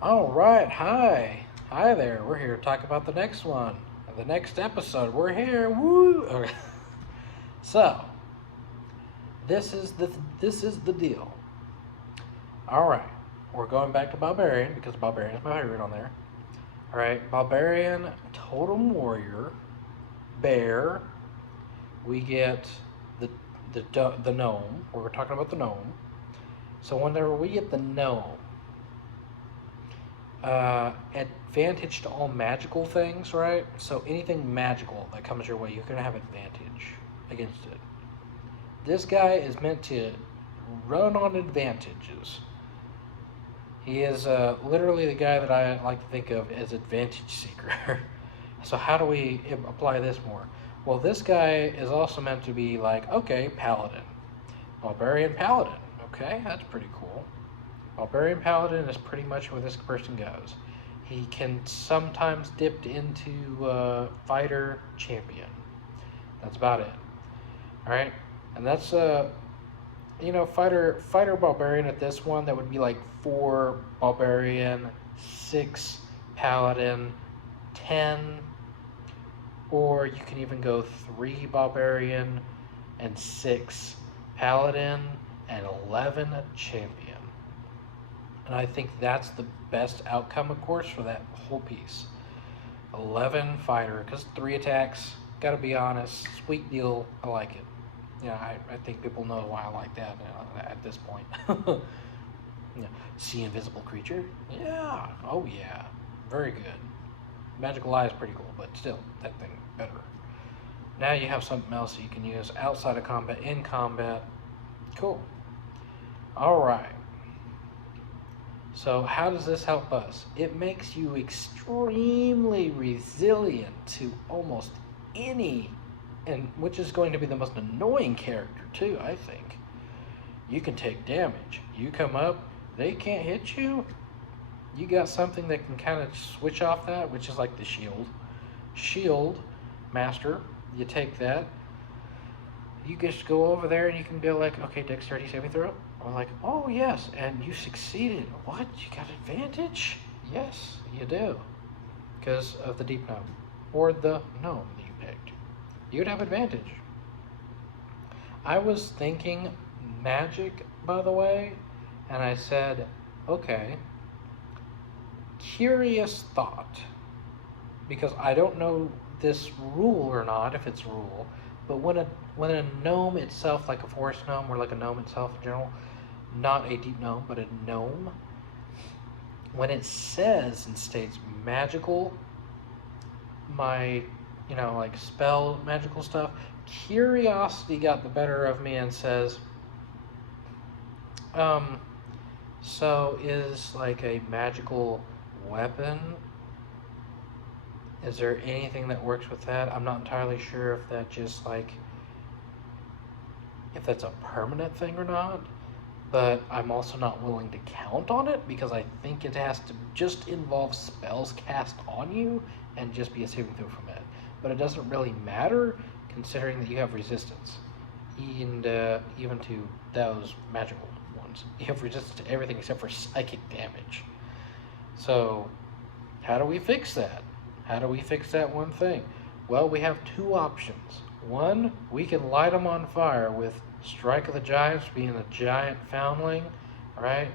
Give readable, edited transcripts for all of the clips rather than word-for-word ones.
All right, hi. Hi there. We're here to talk about the next one. The next episode. We're here. Woo! Okay. So, this is the deal. All right. We're going back to Barbarian because Barbarian is my favorite on there. All right, Barbarian, Totem Warrior, Bear. We get the the gnome. We're talking about the gnome. So whenever we get the gnome, advantage to all magical things, right? So anything magical that comes your way, you're gonna have advantage against it. This guy is meant to run on advantages. He is literally the guy that I like to think of as advantage seeker. So how do we apply this more? Well, this guy is also meant to be like, okay, paladin, barbarian paladin. Okay, that's pretty cool. Barbarian Paladin is pretty much where this person goes. He can sometimes dip into Fighter Champion. That's about it. All right, and that's Fighter Barbarian at this one. That would be like 4 Barbarian, 6 Paladin, 10, or you can even go 3 Barbarian and 6 Paladin and 11 Champion. And I think that's the best outcome, of course, for that whole piece. 11 fighter, because 3 attacks, gotta be honest, sweet deal, I like it. I think people know why I like that at this point. Yeah. See invisible creature? Yeah, oh yeah, very good. Magical eye is pretty cool, but still, that thing better. Now you have something else you can use outside of combat, in combat. Cool. All right. So how does this help us? It makes you extremely resilient to almost any, and which is going to be the most annoying character too, I think. You can take damage. You come up, they can't hit you. You got something that can kind of switch off that, which is like the shield. Shield master, you take that. You just go over there and you can go like, okay, dexterity saving throw. Or like, oh yes, and you succeeded. What? You got advantage? Yes, you do. Because of the deep gnome. Or the gnome that you picked. You'd have advantage. I was thinking magic, by the way, and I said, okay, curious thought. Because I don't know this rule or not, if it's a rule, but when a gnome itself, like a forest gnome or like a gnome itself in general, not a deep gnome, but a gnome, when it says and states magical, my, like spell magical stuff, curiosity got the better of me and says, so is like a magical weapon, is there anything that works with that? I'm not entirely sure if that just like, if that's a permanent thing or not, but I'm also not willing to count on it because I think it has to just involve spells cast on you and just be a saving throw from it. But it doesn't really matter considering that you have resistance, and even to those magical ones. You have resistance to everything except for psychic damage. So, how do we fix that? How do we fix that one thing? Well, we have 2 options. One, we can light them on fire with Strike of the Giants being a giant foundling, right?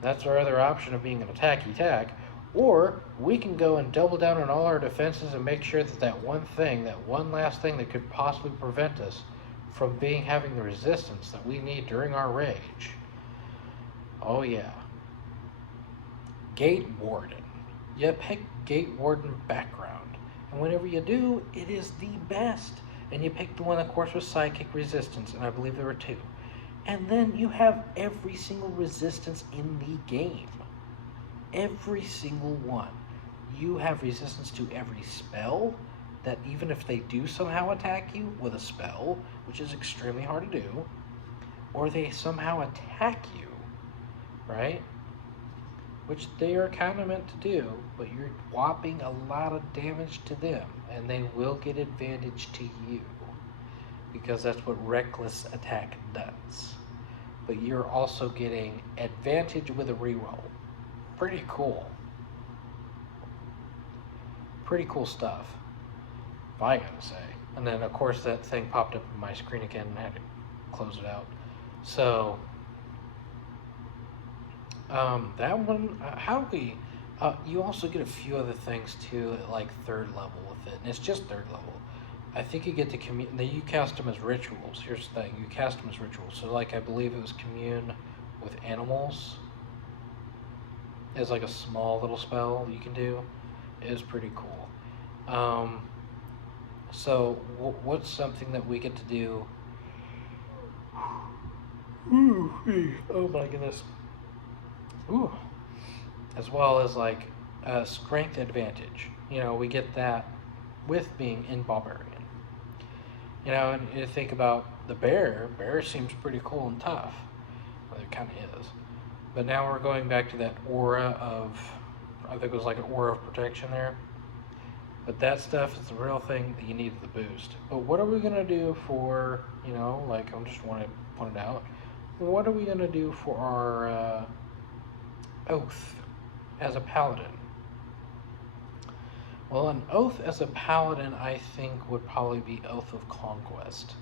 That's our other option of being an attacky tack. Or we can go and double down on all our defenses and make sure that that one last thing that could possibly prevent us from having the resistance that we need during our rage. Oh yeah. Gate Warden. You pick Gate Warden background. And whenever you do, it is the best. And you pick the one, of course, with psychic resistance, and I believe there were 2. And then you have every single resistance in the game. Every single one. You have resistance to every spell, that even if they do somehow attack you with a spell, which is extremely hard to do, or they somehow attack you, right? Which they are kind of meant to do, but you're whopping a lot of damage to them, and they will get advantage to you, because that's what reckless attack does. But you're also getting advantage with a reroll. Pretty cool. pretty cool stuff, if I gotta say. And then, of course, that thing popped up on my screen again and I had to close it out. So, that one, how do we, you also get a few other things too, at like third level with it, and it's just third level. I think you get to commune, you cast them as rituals. Here's the thing, you cast them as rituals. So, like, I believe it was commune with animals as like a small little spell you can do. It is pretty cool. So, what's something that we get to do? Ooh, oh my goodness. Ooh. As well as like strength advantage. You know, we get that with being in Barbarian. You know, and you think about the bear. Bear seems pretty cool and tough. Well, it kind of is. But now we're going back to that aura of, I think it was like an aura of protection there. But that stuff is the real thing that you need the boost. But what are we going to do for, you know, like I just want to point it out. What are we going to do for our oath as a paladin? Well, an oath as a paladin, I think, would probably be Oath of Conquest.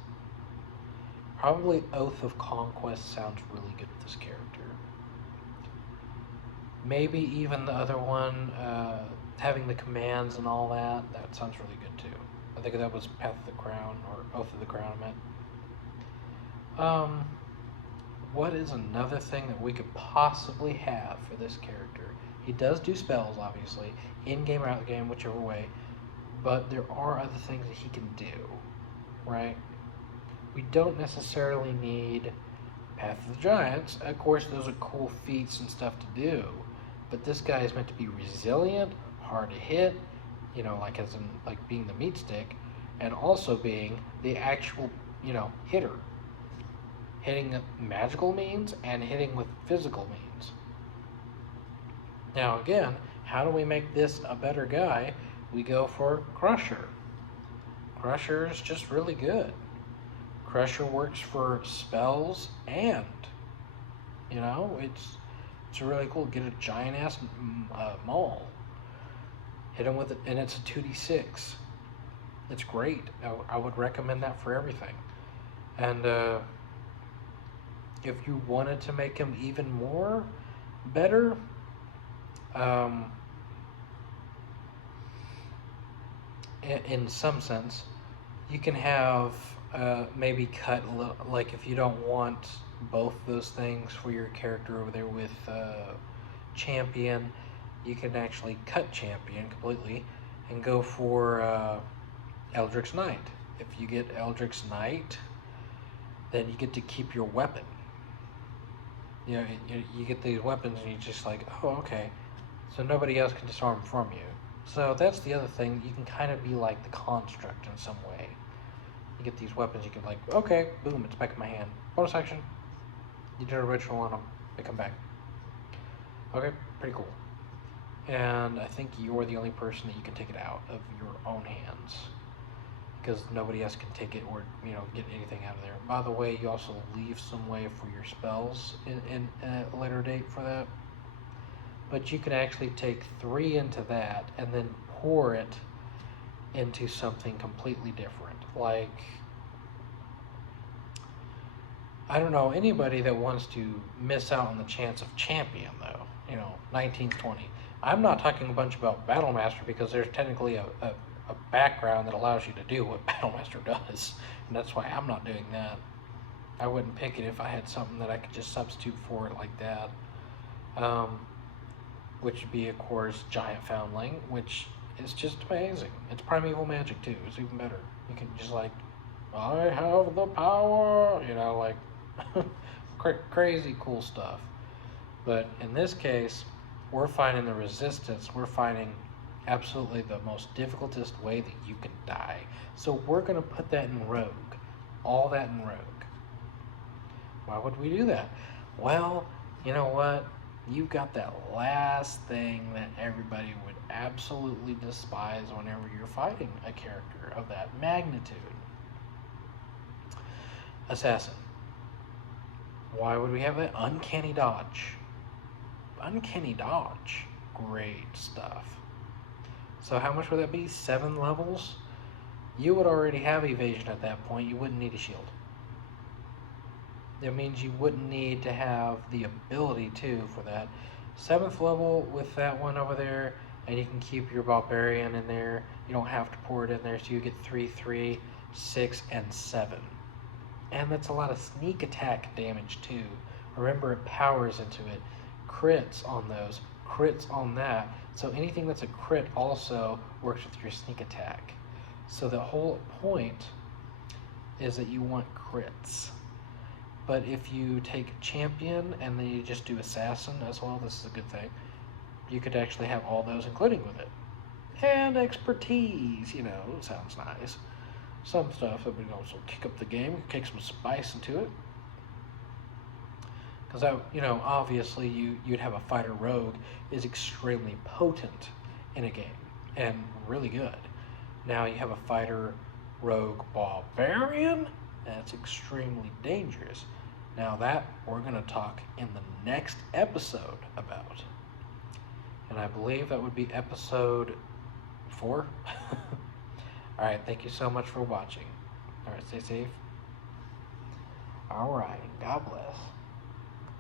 Probably Oath of Conquest sounds really good with this character. Maybe even the other one, having the commands and all that, that sounds really good too. I think that was Path of the Crown, or Oath of the Crown, I meant. What is another thing that we could possibly have for this character? He does do spells, obviously, in-game or out-game, whichever way, but there are other things that he can do, right? We don't necessarily need Path of the Giants. Of course, those are cool feats and stuff to do, but this guy is meant to be resilient, hard to hit, you know, like as in like being the meat stick, and also being the actual, you know, hitter. Hitting magical means and hitting with physical means. Now again, how do we make this a better guy? We go for Crusher. Crusher is just really good. Crusher works for spells and, you know, it's really cool. Get a giant ass maul. Hit him with it, and it's a 2d6. It's great. I would recommend that for everything. And if you wanted to make him even more better, in some sense, you can have maybe cut like if you don't want both those things for your character over there with champion, you can actually cut champion completely and go for Eldritch Knight. If you get Eldritch Knight, then you get to keep your weapon. You know, you get these weapons and you're just like, oh, okay. So nobody else can disarm from you. So that's the other thing. You can kind of be like the construct in some way. You get these weapons, you can like, okay, boom, it's back in my hand. Bonus action. You did a ritual on them. They come back. Okay, pretty cool. And I think you're the only person that you can take it out of your own hands, because nobody else can take it or, you know, get anything out of there. By the way, you also leave some way for your spells in a later date for that. But you can actually take 3 into that and then pour it into something completely different. Like, I don't know anybody that wants to miss out on the chance of champion, though. You know, 1920. I'm not talking a bunch about Battlemaster, because there's technically a background that allows you to do what Battlemaster does, and that's why I'm not doing that. I wouldn't pick it if I had something that I could just substitute for it like that. Which would be, of course, Giant Foundling, which is just amazing. It's primeval magic too. It's even better. You can just like, I have the power, you know, like crazy cool stuff. But in this case, we're finding the resistance. We're finding absolutely the most difficultest way that you can die. So we're going to put that in Rogue. All that in Rogue. Why would we do that? Well, you know what? You've got that last thing that everybody would absolutely despise whenever you're fighting a character of that magnitude. Assassin. Why would we have that? Uncanny dodge. Uncanny dodge. Great stuff. So how much would that be? 7 levels? You would already have evasion at that point. You wouldn't need a shield. That means you wouldn't need to have the ability to for that. 7th level with that one over there, and you can keep your barbarian in there. You don't have to pour it in there, so you get 3, 3, 6, and 7. And that's a lot of sneak attack damage too. Remember, it powers into it. Crits on those, crits on that. So anything that's a crit also works with your sneak attack. So the whole point is that you want crits. But if you take champion and then you just do assassin as well, this is a good thing. You could actually have all those including with it. And expertise, you know, sounds nice. Some stuff that would also kick up the game, kick some spice into it. Because, you know, obviously you'd have a fighter rogue is extremely potent in a game and really good. Now you have a fighter rogue barbarian, that's extremely dangerous. Now that we're going to talk in the next episode about. And I believe that would be episode 4. Alright, thank you so much for watching. Alright, stay safe. Alright, God bless.